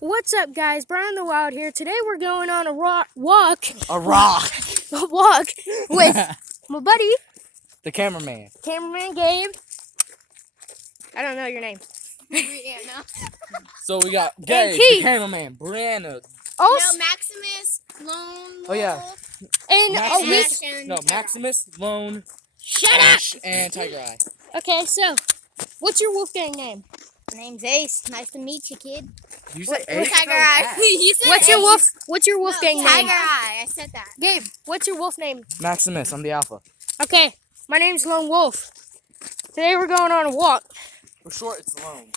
What's up, guys? Brian the Wild here. Today we're going on a walk. A rock. A walk with my buddy, The cameraman. cameraman Gabe. I don't know your name. So we got Gabe, Keith. the cameraman, Brianna. Also, Maximus, Lone Oh, yeah. and Maximus, Lone, shut Ash, and Tiger Eye. up. Okay, so what's your Wolfgang name? My name's Ace. Nice to meet you, kid. You said What- Ace? Tiger Eye. You said What's your Wolfgang no, name? Tiger Eye. I said that. Gabe, what's your wolf name? Maximus, I'm the alpha. Okay, my name's Lone Wolf. Today we're going on a walk. For short, it's Lone.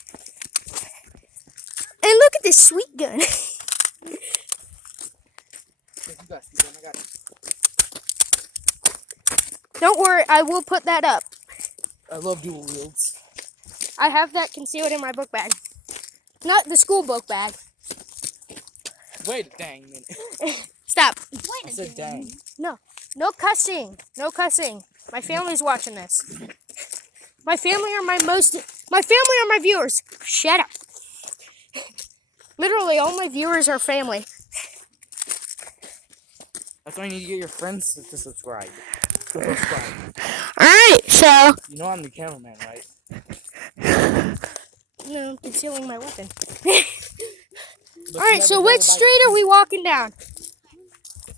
And look at this sweet gun. You guys, I got it. Don't worry, I will put that up. I love dual wields. I have that concealed in my book bag. Not the school book bag. Wait a dang minute. Stop. I said dang. No cussing. No cussing. My family's watching this. My family are my viewers. Shut up. Literally, all my viewers are family. That's why you need to get your friends to subscribe. Alright, so. You know I'm the cameraman, right? No, I'm concealing my weapon. But Alright, so which street are we walking down?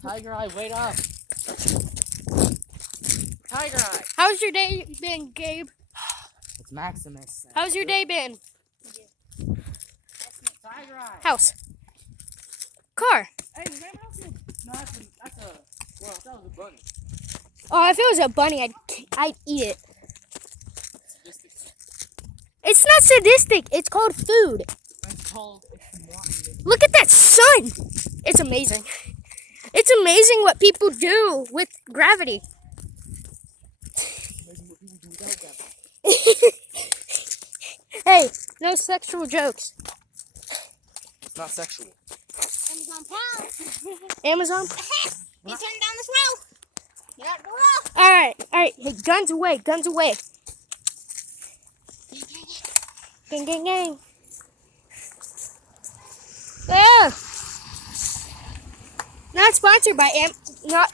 Tiger Eye, wait up. Tiger Eye. How's your day been, Gabe? It's Maximus. How's your day been? Tiger Eye. House. Car. Hey, is that mouse? No, well, that was a bunny. Oh, if it was a bunny, I'd eat it. It's not sadistic. It's called food. It's called. Look at that sun. It's amazing. It's amazing what people do with gravity. Hey, no sexual jokes. It's not sexual. Amazon Prime. Amazon? You turn down this road. You got to go off. Alright. Hey, guns away. Gang. Yeah. Not sponsored by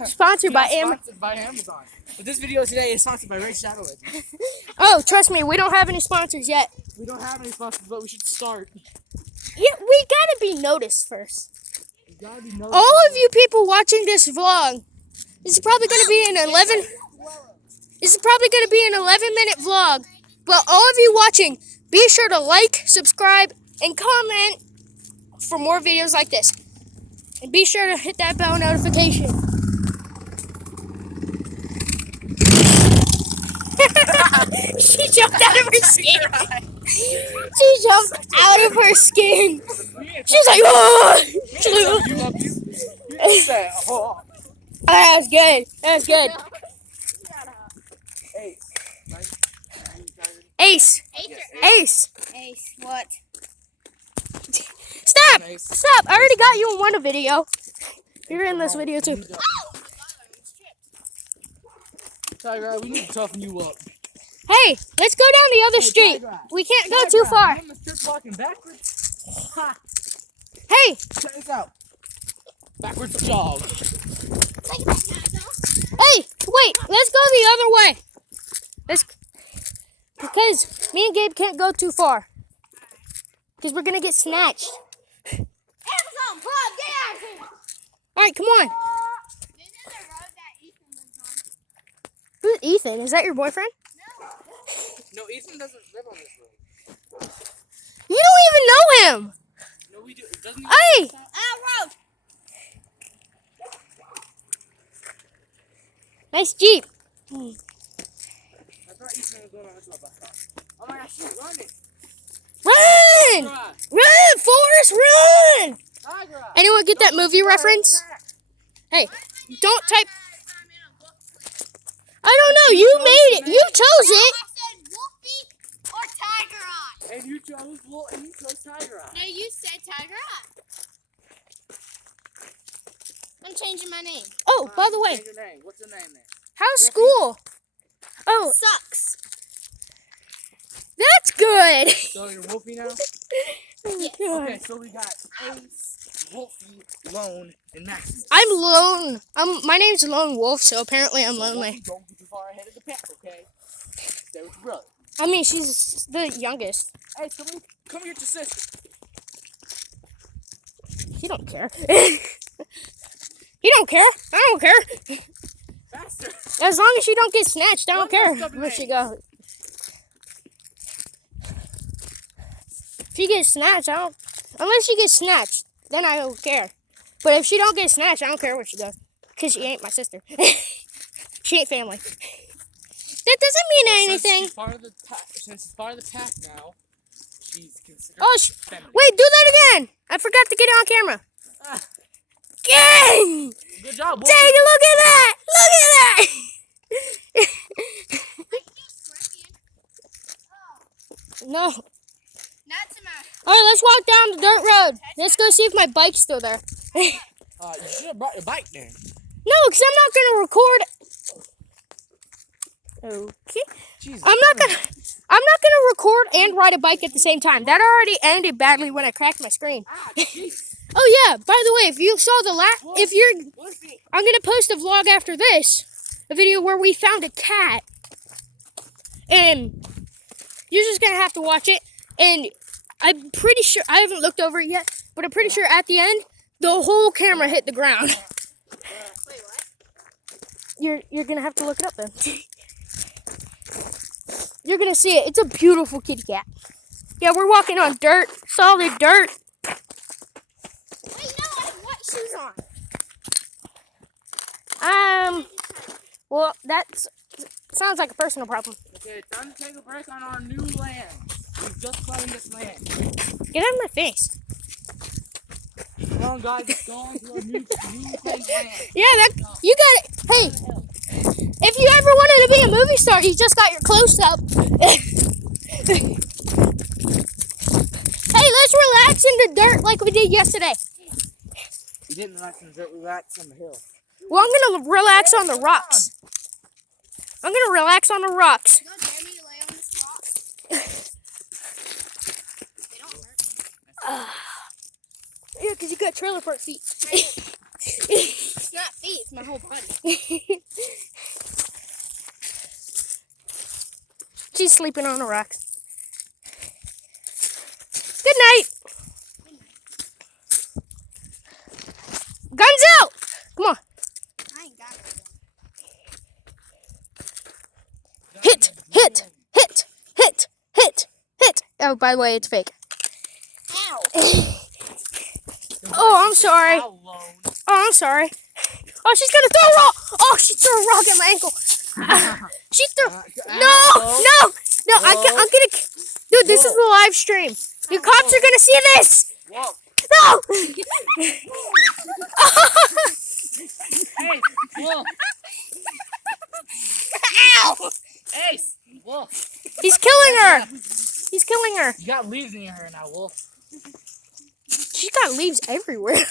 Sponsored by Amazon. But this video today is sponsored by Raid Shadow Legends. Oh, trust me, we don't have any sponsors yet. We don't have any sponsors, but we should start. Yeah, we gotta be noticed first. We gotta be noticed. All of you people watching this vlog, this is probably gonna be an 11-minute vlog. But all of you watching, be sure to like, subscribe, and comment for more videos like this. And be sure to hit that bell notification. She jumped out of her skin. She jumped out of her skin. She's like, oh! You said, oh. That was good. Hey. Ace. Ace. What? Stop! I already got you in one video. You're in this video too. Tiger Eye, we need to toughen you up. Hey, let's go down the other street. Tiger Eye. We can't go too far. I'm gonna start walking backwards. Ha. Hey, Check this out. Backwards jog. wait, let's go the other way. Because me and Gabe can't go too far. Because we're going to get snatched. Amazon Prime, get out of here. All right, come on. This is the road that Ethan lives on. Who's Ethan? Is that your boyfriend? No, Ethan doesn't live on this road. You don't even know him. No, we do. It doesn't. Hey, Road. nice Jeep. I thought Ethan was going on this road. Oh my gosh, shoot, run it. Run! Run, Forrest, run! Tiger Eye. Anyone get that movie reference? Hey, don't type. I don't know. You made it. You chose it. I said Wolfie or Tiger Eye. And you chose Tiger Eye. No, you said Tiger Eye. I'm changing my name. Oh, by the way, Say your name. What's your name then? how's school? Oh, Sucks. that's good. So you're Wolfie now? Okay, so we got Ace, Wolfie, Lone, and Maximus. I'm lone. My name's Lone Wolf, so apparently I'm lonely. Wolfie, don't get too far ahead of the pack, okay? Stay with your brother. I mean, she's the youngest. Hey, come here, your sister. He don't care. He don't care. I don't care. Faster. As long as she don't get snatched, I don't care Let's go, where she goes. If she gets snatched, I don't. Unless she gets snatched, then I don't care. But if she don't get snatched, I don't care where she goes, cause she ain't my sister. She ain't family. That doesn't mean anything. Since she's part of the pack now, she's considered feminine. Wait, do that again. I forgot to get it on camera. Gang! Good job, Wolfie. Dang, look at that! Look at that! No. Not to my. Alright, let's walk down the dirt road. Let's go see if my bike's still there. You should have brought your bike there. No, because I'm not going to record. Okay. Jesus. I'm not gonna record and ride a bike at the same time. That already ended badly when I cracked my screen. Oh yeah, by the way, if you saw the I'm gonna post a vlog after this, a video where we found a cat, and you're just gonna have to watch it. And I'm pretty sure, I haven't looked over it yet, but I'm pretty sure at the end the whole camera hit the ground. Wait, what? You're gonna have to look it up then. You're gonna see it. It's a beautiful kitty cat. Yeah, we're walking on dirt, solid dirt. Wait, no, I have white shoes on. Well, that sounds like a personal problem. Okay, time to take a break on our new land. We've just claimed this land. Get out of my face. Come on, guys, let's go on to our new claimed land. Yeah, you got it. Hey. If you ever wanted to be a movie star, you just got your close up. Hey, let's relax in the dirt like we did yesterday. We didn't relax in the dirt, we relaxed on the hill. Well, I'm going to relax on the rocks. I'm going to relax on the rocks. You don't dare me to lay on this rock. They don't hurt. Yeah, because you got trailer park feet. It's not feet, it's my whole body. She's sleeping on the rocks. Good night. Guns out! Come on. I ain't got no gun. Hit, hit, hit, hit, hit, hit. Oh, by the way, it's fake. Ow! Oh, I'm sorry. Oh, I'm sorry. Oh, she's gonna throw a rock. Oh, she threw a rock at my ankle. She threw. No. I'm gonna. Dude, this is a live stream. The cops are gonna see this. Whoa. No. Hey, Wolf. Ow! Ace, Wolf. He's killing her. He's killing her. You got leaves in your hair now, Wolf. She's got leaves everywhere.